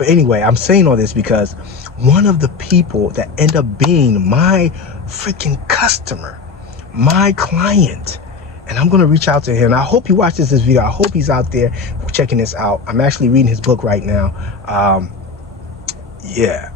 But anyway, I'm saying all this because one of the people that end up being my freaking customer, my client, and I'm going to reach out to him. I hope he watches this video. I hope he's out there checking this out. I'm actually reading his book right now. Yeah.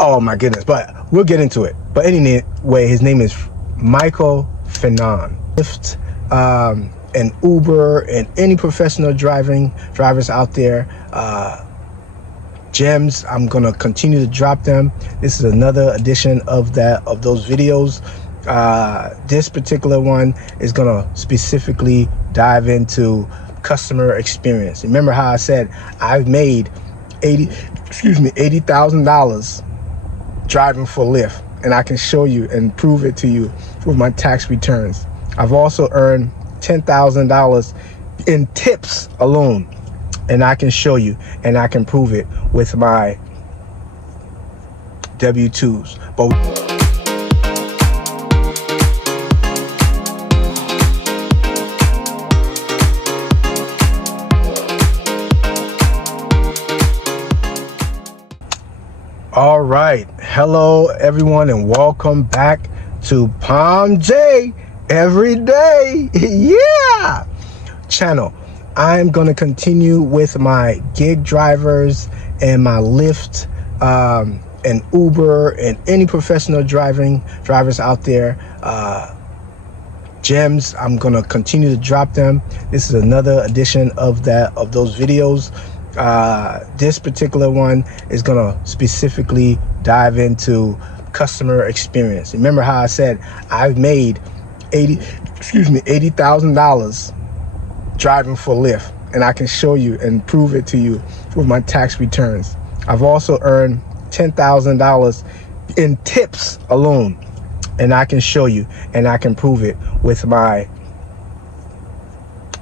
Oh my goodness, but we'll get into it. But anyway, his name is Michael Fanone. Lyft, and Uber, and any professional drivers out there, gems. I'm gonna continue to drop them. This is another edition of those videos. This particular one is gonna specifically dive into customer experience. Remember how I said I've made $80,000 driving for Lyft, and I can show you and prove it to you with my tax returns. I've also earned $10,000 in tips alone, and I can show you and I can prove it with my W-2s. But all right, hello everyone, and welcome back to POM-J every day, yeah, channel. I'm gonna continue with my gig drivers and my Lyft, and Uber, and any professional drivers out there, gems. I'm gonna continue to drop them. This is another edition of those videos. This particular one is gonna specifically dive into customer experience. Remember how I said I've made $80,000 driving for Lyft, and I can show you and prove it to you with my tax returns. I've also earned $10,000 in tips alone, and I can show you and I can prove it with my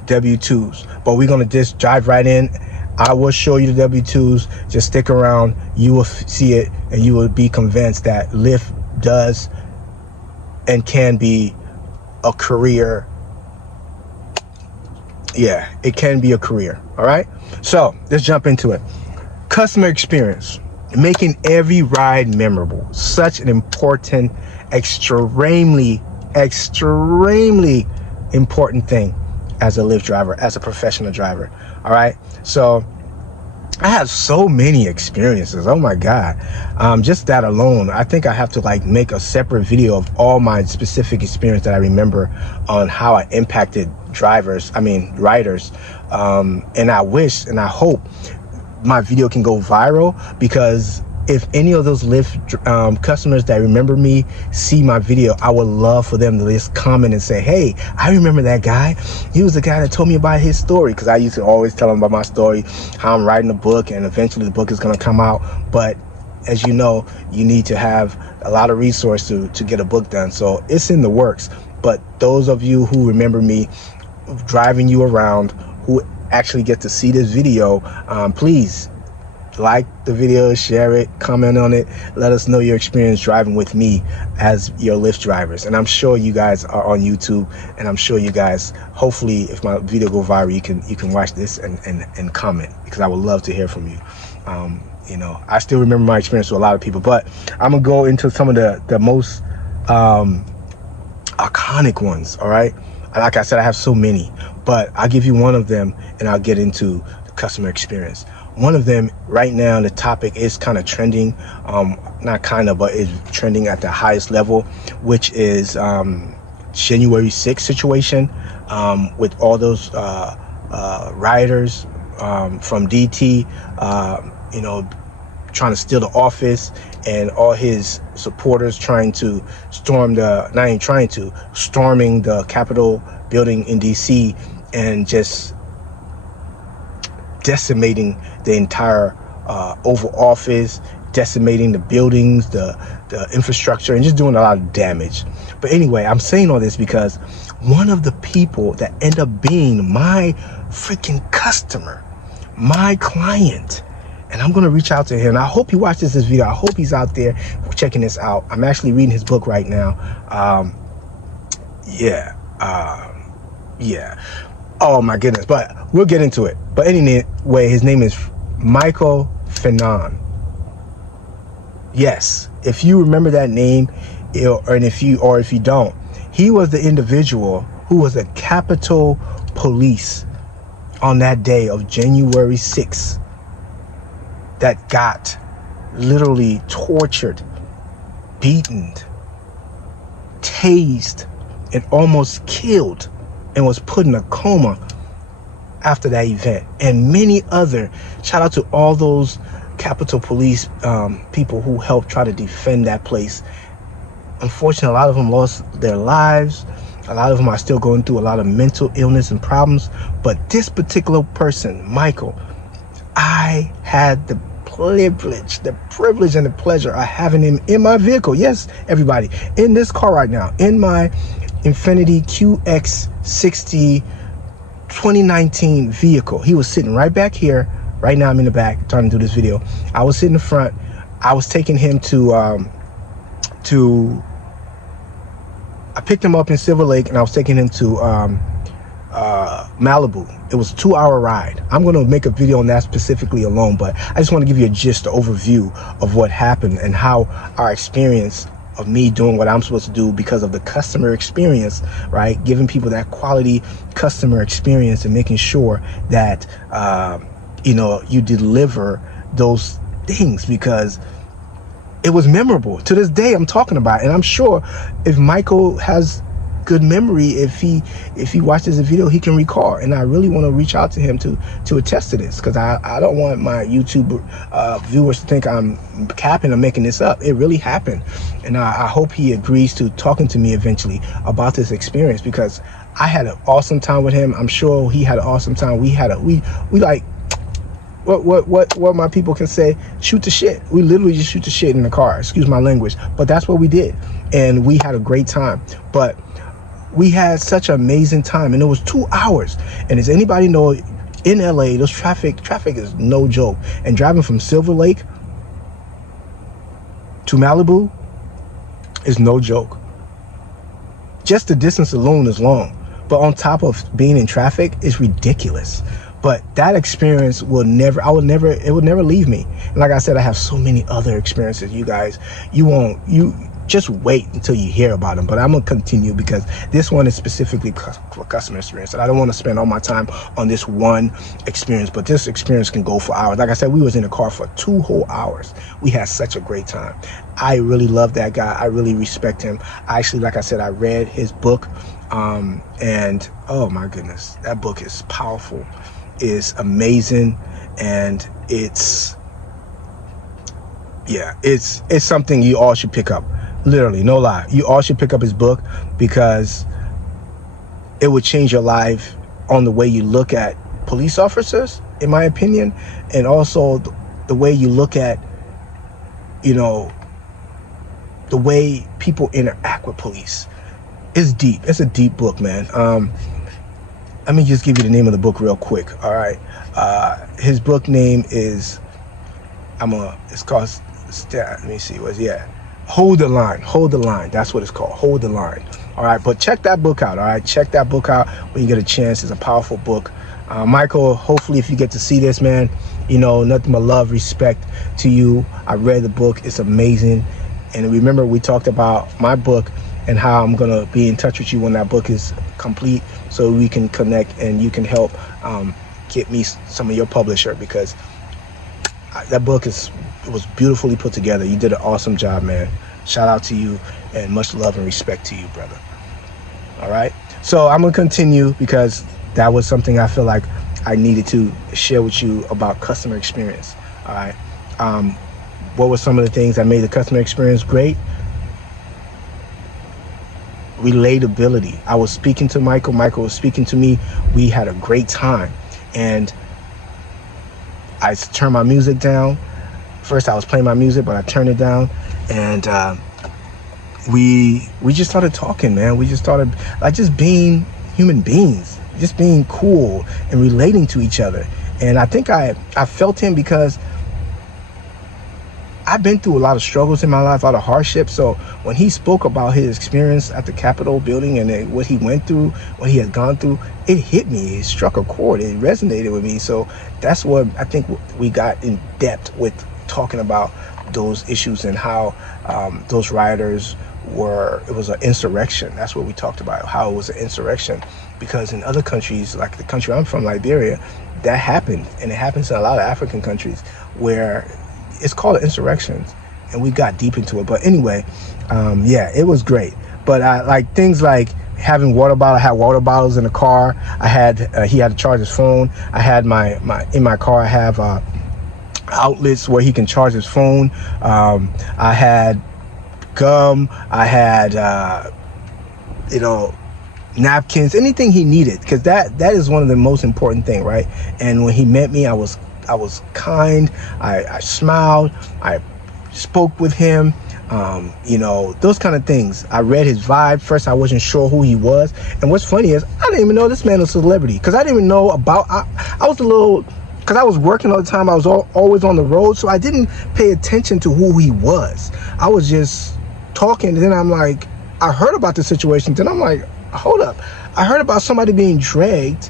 W-2s. But we're gonna just dive right in. I will show you the W-2s. Just stick around. You will see it, and you will be convinced that Lyft does and can be a career. Yeah, it can be a career. All right, so let's jump into it. Customer experience, making every ride memorable. Such an important, extremely important thing as a Lyft driver, as a professional driver. All right, so I have so many experiences. Oh my God. Just that alone, I think I have to make a separate video of all my specific experience that I remember on how I impacted riders. And I wish and I hope my video can go viral, because if any of those Lyft customers that remember me see my video, I would love for them to just comment and say, hey, I remember that guy. He was the guy that told me about his story, because I used to always tell them about my story, how I'm writing a book, and eventually the book is going to come out. But as you know, you need to have a lot of resources to get a book done. So it's in the works. But those of you who remember me driving you around, who actually get to see this video, please like the video, share it, comment on it, let us know your experience driving with me as your Lyft drivers. And I'm sure you guys are on YouTube, and I'm sure you guys, hopefully if my video go viral, you can watch this and comment, because I would love to hear from you. You know, I still remember my experience with a lot of people, but I'm gonna go into some of the most iconic ones. All right, like I said, I have so many, but I'll give you one of them, and I'll get into the customer experience. One of them right now, the topic is kind of trending, not kind of, but it's trending at the highest level, which is January 6th situation, with all those rioters from DT, you know, trying to steal the office, and all his supporters trying to storming the Capitol building in DC, and just decimating the entire Oval Office, decimating the buildings, the infrastructure, and just doing a lot of damage. But anyway, I'm saying all this because one of the people that end up being my freaking customer, my client, and I'm gonna reach out to him. I hope he watches this video. I hope he's out there checking this out. I'm actually reading his book right now. Oh my goodness, but we'll get into it. But anyway, his name is Michael Fanone. Yes, if you remember that name, and if you don't, he was the individual who was a Capitol Police on that day of January 6th that got literally tortured, beaten, tased, and almost killed, and was put in a coma after that event. And many other, shout out to all those Capitol Police people who helped try to defend that place. Unfortunately, a lot of them lost their lives. A lot of them are still going through a lot of mental illness and problems. But this particular person, Michael, I had the privilege and the pleasure of having him in my vehicle. Yes, everybody, in this car right now, in my Infiniti QX60 2019 vehicle. He was sitting right back here. Right now I'm in the back trying to do this video. I was sitting in the front. I was taking him I picked him up in Silver Lake, and I was taking him to Malibu. It was a 2-hour ride. I'm going to make a video on that specifically alone, but I just want to give you a gist, overview of what happened and how our experience of me doing what I'm supposed to do because of the customer experience, right? Giving people that quality customer experience and making sure that, you deliver those things, because it was memorable. To this day, I'm talking about it. And I'm sure if Michael has good memory, if he watches the video, he can recall. And I really want to reach out to him to attest to this, because I don't want my YouTube viewers to think I'm capping or making this up. It really happened. And I hope he agrees to talking to me eventually about this experience, because I had an awesome time with him. I'm sure he had an awesome time. We like, what my people can say, shoot the shit. We literally just shoot the shit in the car, excuse my language, but that's what we did. And we had a great time. But we had such an amazing time, and it was 2 hours. And as anybody know, in LA, those traffic is no joke. And driving from Silver Lake to Malibu is no joke. Just the distance alone is long, but on top of being in traffic, it's ridiculous. But that experience it would never leave me. And like I said, I have so many other experiences. You guys, you just wait until you hear about them. But I'm gonna continue, because this one is specifically for customer experience, and I don't want to spend all my time on this one experience. But this experience can go for hours. Like I said, we was in the car for 2 whole hours. We had such a great time. I really love that guy. I really respect him. I actually, like I said, I read his book, and oh my goodness, that book is powerful. Is amazing, and it's something you all should pick up. Literally, no lie, you all should pick up his book, because it would change your life on the way you look at police officers, in my opinion, and also the way you look at, the way people interact with police. It's deep. It's a deep book, man. Let me just give you the name of the book real quick. All right. His book name is, it's called, let me see, Hold the Line. Hold the Line. That's what it's called. Hold the Line. All right. But check that book out. All right. Check that book out when you get a chance. It's a powerful book. Michael, hopefully if you get to see this, man, nothing but love, respect to you. I read the book. It's amazing. And remember, we talked about my book and how I'm going to be in touch with you when that book is complete, so we can connect and you can help get me some of your publisher, because that book was beautifully put together. You did an awesome job, man. Shout out to you, and much love and respect to you, brother. All right. So I'm going to continue, because that was something I feel like I needed to share with you about customer experience. All right. What were some of the things that made the customer experience great? Relatability. I was speaking to Michael. Michael was speaking to me. We had a great time. And I turned my music down. First I was playing my music, but I turned it down. And we just started talking, man. We just started just being human beings, just being cool and relating to each other. And I think I felt him, because I've been through a lot of struggles in my life, a lot of hardships. So when he spoke about his experience at the Capitol building and then what he went through, what he had gone through, it hit me. It struck a chord. It resonated with me. So that's what I think we got in depth with talking about those issues and how those rioters it was an insurrection. That's what we talked about, how it was an insurrection. Because in other countries, like the country I'm from, Liberia, that happened. And it happens in a lot of African countries where it's called an insurrection, and we got deep into it. But anyway, yeah, it was great. But I like things like having water bottle. I had water bottles in the car. I had he had to charge his phone. I had my in my car. I have outlets where he can charge his phone. I had gum. I had napkins, anything he needed, because that is one of the most important thing, right? And when he met me, I was kind. I smiled. I spoke with him. Those kind of things. I read his vibe. First, I wasn't sure who he was. And what's funny is I didn't even know this man was a celebrity, because I didn't even know about. I was a little, because I was working all the time. I was always on the road, so I didn't pay attention to who he was. I was just talking, and then I'm like, I heard about the situation. Then I'm like, hold up. I heard about somebody being dragged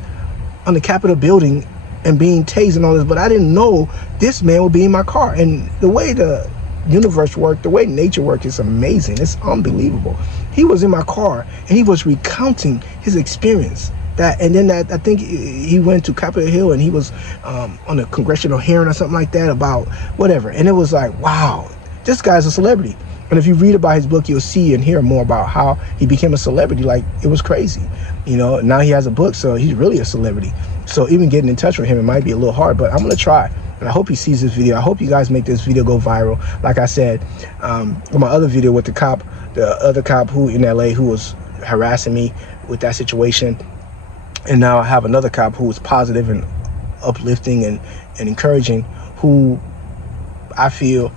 on the Capitol building and being tased and all this, but I didn't know this man would be in my car. And the way the universe worked, the way nature worked, is amazing. It's unbelievable. He was in my car and he was recounting his experience. And then I think he went to Capitol Hill and he was on a congressional hearing or something like that about whatever. And it was like, wow, this guy's a celebrity. And if you read about his book, you'll see and hear more about how he became a celebrity. Like, it was crazy. Now he has a book, so he's really a celebrity. So even getting in touch with him, it might be a little hard, but I'm going to try. And I hope he sees this video. I hope you guys make this video go viral. Like I said, my other video with the other cop who in LA who was harassing me with that situation. And now I have another cop who was positive and uplifting and encouraging, who I feel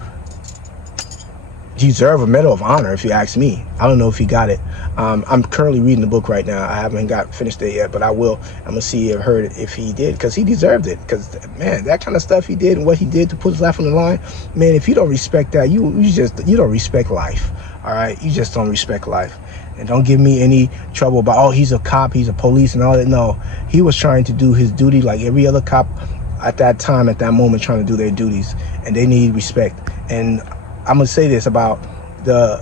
deserve a Medal of Honor, if you ask me. I don't know if he got it. I'm currently reading the book right now. I haven't finished it yet, but I will. I'm gonna see if he did, because he deserved it. Because man, that kind of stuff he did and what he did to put his life on the line, man, if you don't respect that, you don't respect life. All right, you just don't respect life. And don't give me any trouble about, oh, he's a cop, he's a police and all that. No, he was trying to do his duty like every other cop at that time, at that moment, trying to do their duties, and they need respect. And I'm gonna say this about the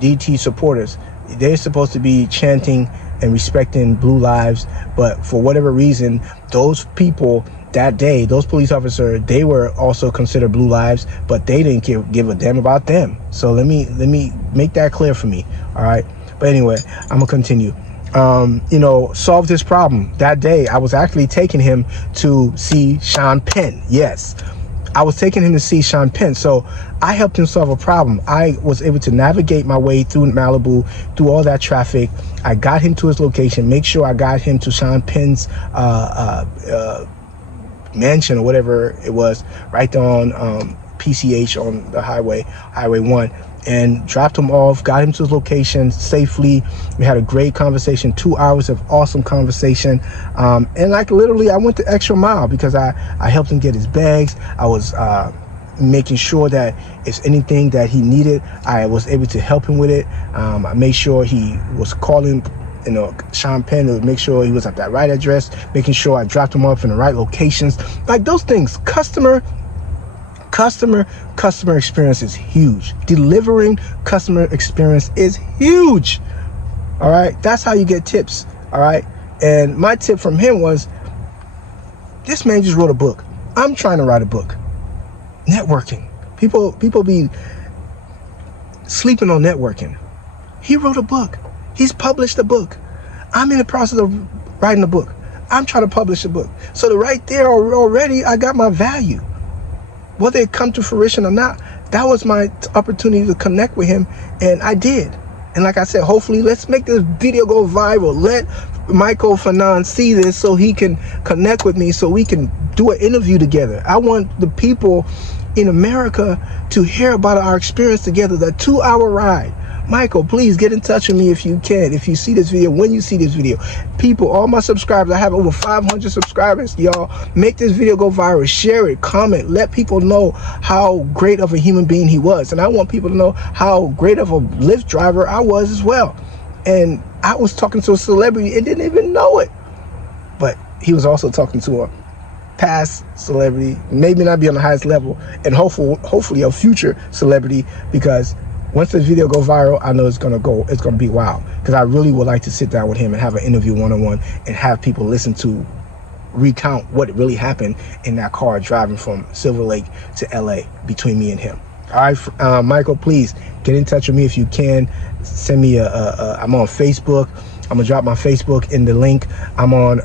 DT supporters. They're supposed to be chanting and respecting blue lives, but for whatever reason, those people that day, those police officers, they were also considered blue lives, but they didn't give a damn about them. So let me make that clear for me. All right. But anyway, I'm gonna continue. Solve this problem. That day, I was actually taking him to see Sean Penn. Yes, I was taking him to see Sean Penn. So I helped him solve a problem. I was able to navigate my way through Malibu, through all that traffic. I got him to his location, make sure I got him to Sean Penn's mansion or whatever it was, right there on PCH on the Highway 1, and dropped him off, got him to his location safely. We had a great conversation, 2 hours of awesome conversation. And like literally I went the extra mile because I helped him get his bags. I was making sure that if anything that he needed, I was able to help him with it. I made sure he was calling Sean Penn to make sure he was at that right address, making sure I dropped him off in the right locations. Like those things, customer experience is huge. Delivering customer experience is huge. All right, that's how you get tips. All right, and my tip from him was, this man just wrote a book. I'm trying to write a book. Networking. People be sleeping on networking. He wrote a book. He's published a book. I'm in the process of writing a book. I'm trying to publish a book. So right there already, I got my value. Whether it come to fruition or not, that was my opportunity to connect with him, and I did. And like I said, hopefully, let's make this video go viral. Let Michael Fanone see this so he can connect with me, so we can do an interview together. I want the people in America to hear about our experience together, the 2-hour ride. Michael, please get in touch with me if you can. If you see this video, when you see this video, people, all my subscribers, I have over 500 subscribers, y'all. Make this video go viral, share it, comment, let people know how great of a human being he was. And I want people to know how great of a Lyft driver I was as well. And I was talking to a celebrity and didn't even know it. But he was also talking to a past celebrity, maybe not be on the highest level, and hopefully a future celebrity, because once this video go viral, I know it's gonna be wow. Because I really would like to sit down with him and have an interview one-on-one and have people listen to recount what really happened in that car driving from Silver Lake to LA between me and him. All right, Michael, please get in touch with me if you can. Send me I'm on Facebook. I'm gonna drop my Facebook in the link. I'm on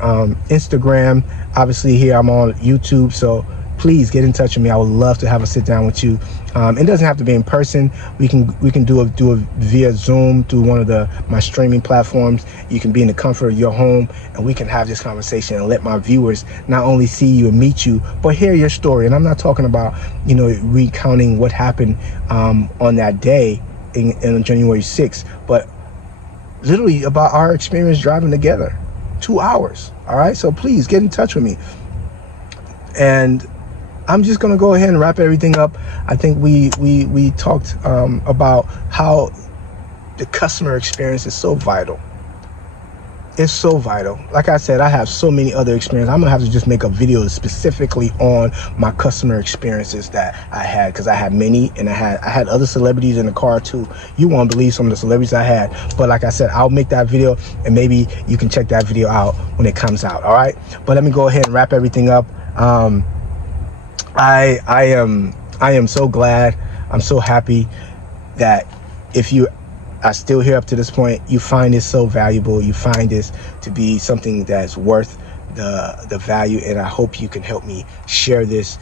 Instagram. Obviously here I'm on YouTube, so please get in touch with me. I would love to have a sit down with you. It doesn't have to be in person. We can do it via Zoom through one of my streaming platforms. You can be in the comfort of your home, and we can have this conversation and let my viewers not only see you and meet you, but hear your story. And I'm not talking about, you know, recounting what happened on that day in January 6th, but literally about our experience driving together, 2 hours. All right, so please get in touch with me. And I'm just gonna go ahead and wrap everything up. I think we talked about how the customer experience is so vital. It's so vital. Like I said, I have so many other experiences. I'm gonna have to just make a video specifically on my customer experiences that I had, because I had many, and I had other celebrities in the car too. You won't believe some of the celebrities I had. But like I said, I'll make that video, and maybe you can check that video out when it comes out. All right. But let me go ahead and wrap everything up. I am so glad. I'm so happy that if you are still here up to this point, you find this so valuable. You find this to be something that's worth the value, and I hope you can help me share this.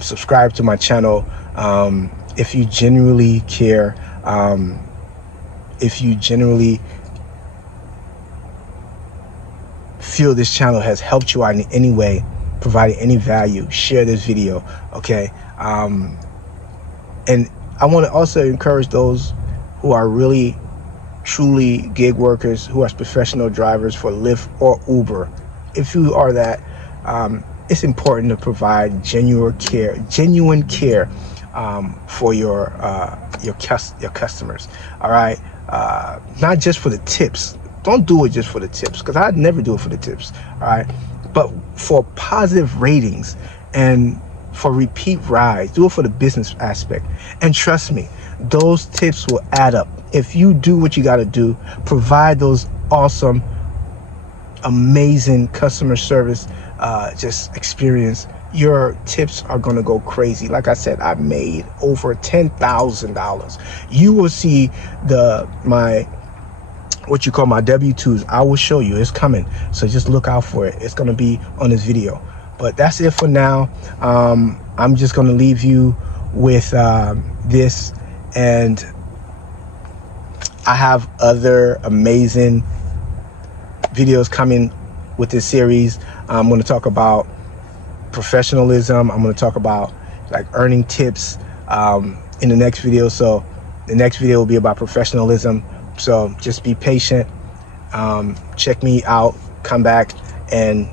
Subscribe to my channel if you genuinely care. If you genuinely feel this channel has helped you out in any way, provided any value, share this video, okay? And I want to also encourage those who are really truly gig workers, who are professional drivers for Lyft or Uber. If you are that, it's important to provide genuine care for your customers. All right, not just for the tips. Don't do it just for the tips, because I'd never do it for the tips. All right, but for positive ratings and for repeat rides. Do it for the business aspect. And trust me, those tips will add up. If you do what you got to do, provide those awesome, amazing customer service just experience, your tips are going to go crazy. Like I said, I made over $10,000. You will see my W-2s. I will show you. It's coming. So just look out for it. It's going to be on this video. But that's it for now. I'm just going to leave you with this. And I have other amazing videos coming with this series. I'm going to talk about professionalism. I'm going to talk about like earning tips in the next video. So the next video will be about professionalism. So just be patient. Check me out. Come back, and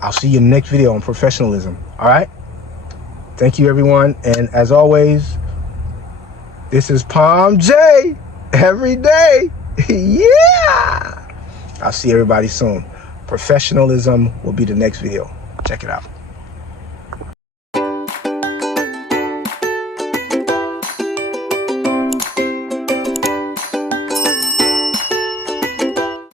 I'll see you in the next video on professionalism. All right. Thank you, everyone. And as always, this is POM-J every day. Yeah. I'll see everybody soon. Professionalism will be the next video. Check it out.